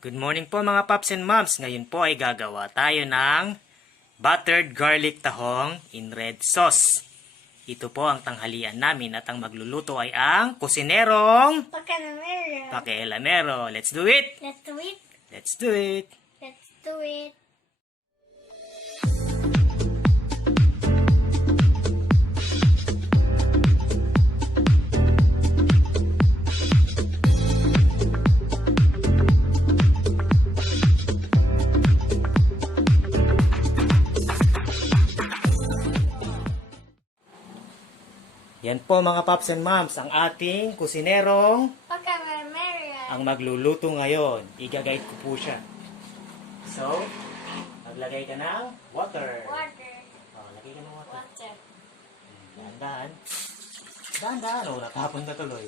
Good morning po mga paps and moms. Ngayon po ay gagawa tayo ng buttered garlic tahong in red sauce. Ito po ang tanghalian namin at ang magluluto ay ang kusinerong Pacalamero. Pakialamero. Let's do it! Let's do it. Let's do it! Let's do it. Yan po mga paps and moms, ang ating kusinerong Pacalamero. ang magluluto ngayon. Iga-guide ko po siya. So, maglagay ka ng water. Water. Lagay ka ng water. Water. Dahan-dahan. Dahan-dahan. Natapon na tuloy.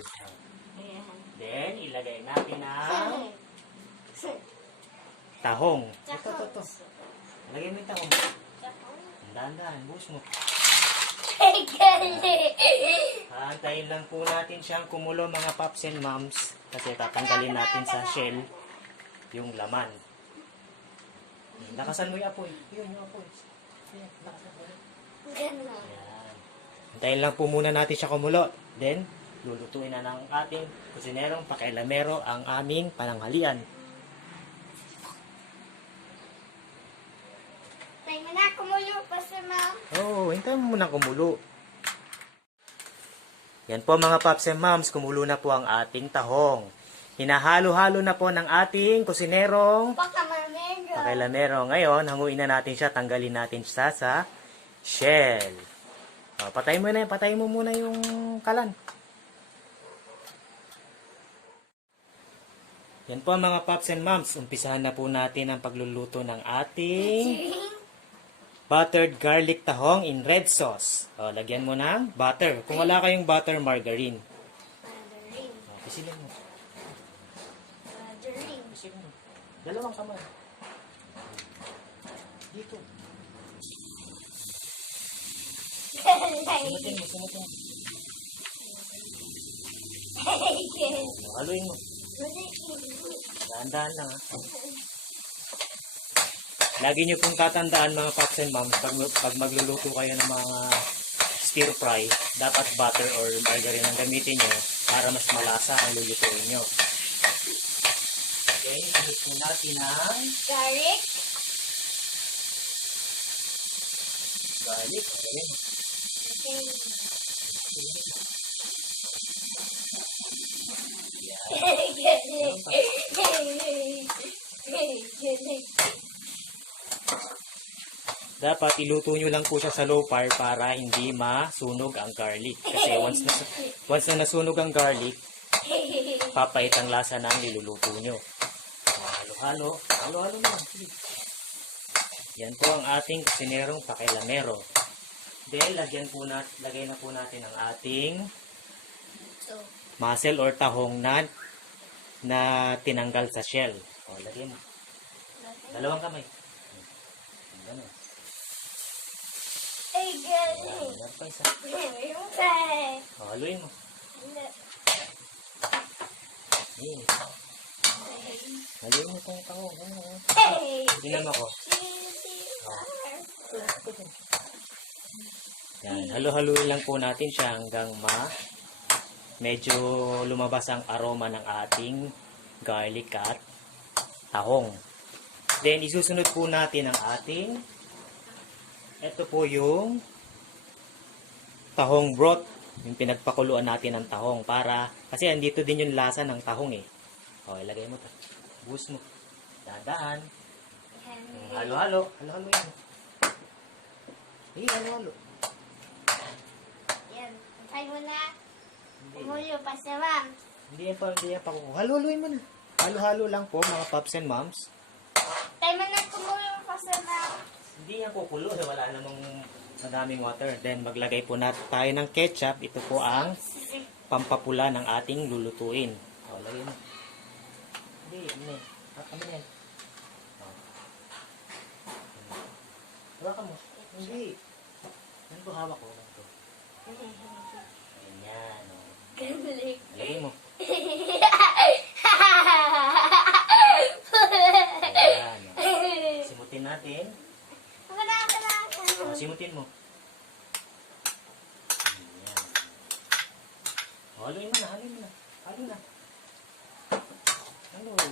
Ayan. Then, ilagay natin ang Sir. tahong. Tahong. Ito. Lagay mo yung tahong. Tahong. Dahan-dahan. Buhos mo. Ay, gali. Antayin lang po natin siyang kumulo mga paps and moms. Kasi tatanggalin natin sa shell yung laman. Lakasan mo yung apoy. Yun yung apoy. Ayan, lakasan mo. Ganon. Ayan. Antayin lang po muna natin siya kumulo. Then, lulutuin na ng ating kusinerong pakialamero ang aming pananghalian. Tayo mo na kumulo pa sa ma'am. Hintayin mo muna kumulo. Yan po mga paps and moms, kumulo na po ang ating tahong. Hinahalo-halo na po ng ating kusinerong Pacalamero. pakialamero. Ngayon, hanguin na natin siya, tanggalin natin siya sa shell. Patay mo muna yung kalan. Yan po mga paps and moms, umpisahan na po natin ang pagluluto ng ating buttered garlic tahong in red sauce. Lagyan mo ng butter. Kung wala kayong butter, margarine. Margarine. Pisilin mo. Margarine. Pisilin mo. Dalawang kamay. Dito. Sumutin mo. Haluin mo. Dahan-dahan lang ha. Lagi nyo pong tatandaan mga paps and moms, pag magluluto kayo ng mga stir fry, dapat butter or margarine ang gamitin nyo para mas malasa ang lulutuin nyo. Okay, sunod po natin ang Garlic. garlic. Okay. Dapat iluto nyo lang po siya sa low fire para hindi masunog ang garlic. Kasi once na nasunog ang garlic, papait ang lasa ng niluluto nyo. Halo-halo. Halo-halo na. Yan po ang ating kusinerong pakialamero. Then, lagay na po natin ang ating mussel or tahong na tinanggal sa shell. Lagay mo. Dalawang kamay. Ganun. Ay, gali. Yan pa isa. Yung tay. Haluin mo. Ayan. Haluin mo itong tahong. Hey. Tingnan mo ko. Yan. Halo-haluin lang po natin siya hanggang medyo lumabas ang aroma ng ating garlic at tahong. Then, isusunod po natin ang ating ito po yung tahong broth. Yung pinagpakuluan natin ng tahong kasi andito din yung lasa ng tahong eh. Ilagay mo ito. Buhos mo. Dadaan. Halo-halo. Halo-halo yan. Halo-halo. Yan. Tayo mo na kumulo pa sa ma'am. Hindi yan pa halo-haloin mo na. Halo-halo lang po mga paps and moms. Tayo mo na kumulo pa sa ma'am. Hindi yan kukulo. Wala namang madaming water. Then maglagay po natin tayo ng ketchup. Ito po ang pampapula ng ating lulutuin. Lagay mo. Hindi. Kami yan. Hawakan mo. Hindi. Ano ba hawak ko? Ayan. Galing. Lagay mo.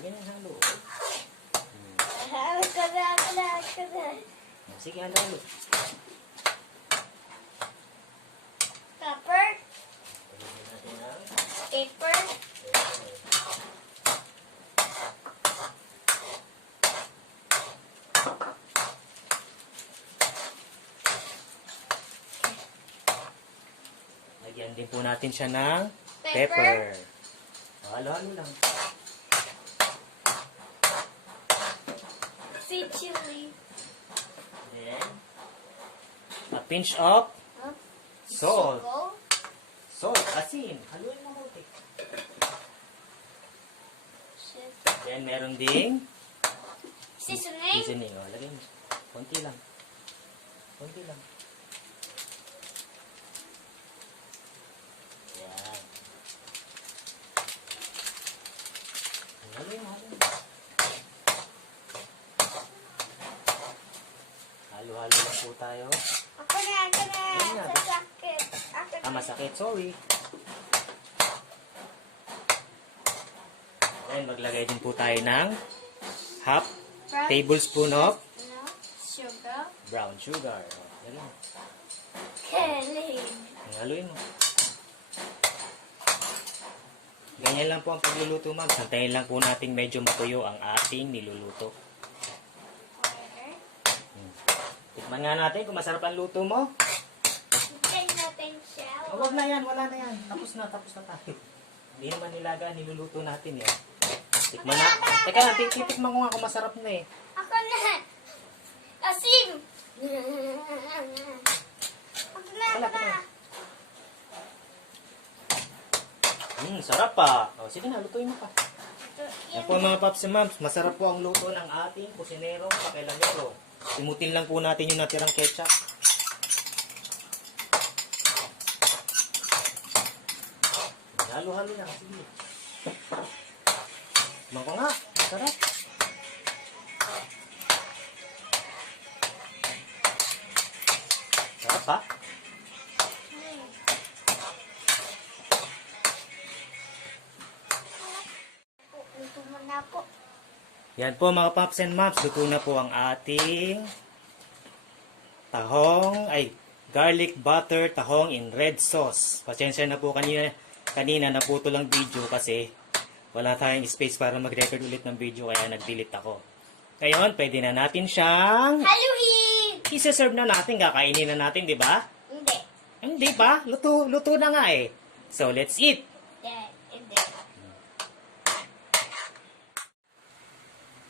ganyan halo. Ako na. Sige, halo. Pepper. Pagyan natin ang Paper. lagyan din po natin siya ng Pepper. pepper. Halo-halo lang. Sweet chili. Then, a pinch of salt. Sugar. Salt, asin. Haluin mo konti. Then, meron ding Seasoning. seasoning. O, lagay mo. Konti lang. Konti lang. Yan. Haluin mo. Halo-halo lang po tayo. Ako na. Ayun na. Sasakit. Ako na. Masakit. Sorry. Then, maglagay din po tayo ng half Brown tablespoon of sugar. brown sugar. O, lagyan mo. Keling. Haluin mo. Ganyan lang po ang pagluluto, ma'am. Santayin lang po natin medyo matuyo ang ating niluluto. Tikman nga natin kung masarap ang luto mo. Hintayin natin siya. Oh, wag na yan, wala na yan. Tapos na tayo. Hindi naman nilaga, niluluto natin yan. Tikman na. Teka lang, titikman ko nga kung masarap na eh. Ako na. Asim. Ako na. Sarap pa. O, sige na, lutuin mo pa. Yan po mga paps and mams, masarap po ang luto ng ating kusinerong pakilamero. Imutin lang po natin yung natirang ketchup. Halo-halo lang, sige. Tumang ko nga, sarap. Sarap ha? Luto mo na po. Yan po mga paps and mams, luto na po ang ating garlic butter tahong in red sauce. Pasensya na po kanina naputo lang video kasi wala tayong space para mag-record ulit ng video kaya nag-delete ako. Ngayon, pwede na natin siyang Haluin! isa-serve na natin, kakainin na natin, di ba? Hindi. Hindi pa, luto na nga eh. So, let's eat! Hindi.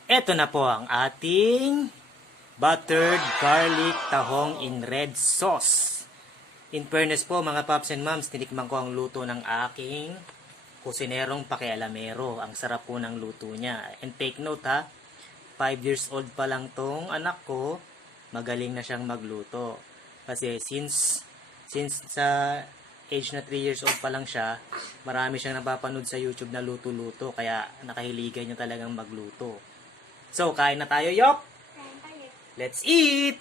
Ito na po ang ating buttered garlic tahong in red sauce. In fairness po mga paps and mams, tinikman ko ang luto ng aking kusinerong pakialamero. Ang sarap po ng luto niya. And take note ha, 5 years old pa lang tong anak ko, magaling na siyang magluto. Kasi since sa age na 3 years old pa lang siya, marami siyang napapanood sa YouTube na luto-luto. Kaya nakahiligan niya talagang magluto. So, kain na tayo, Yok! Let's eat!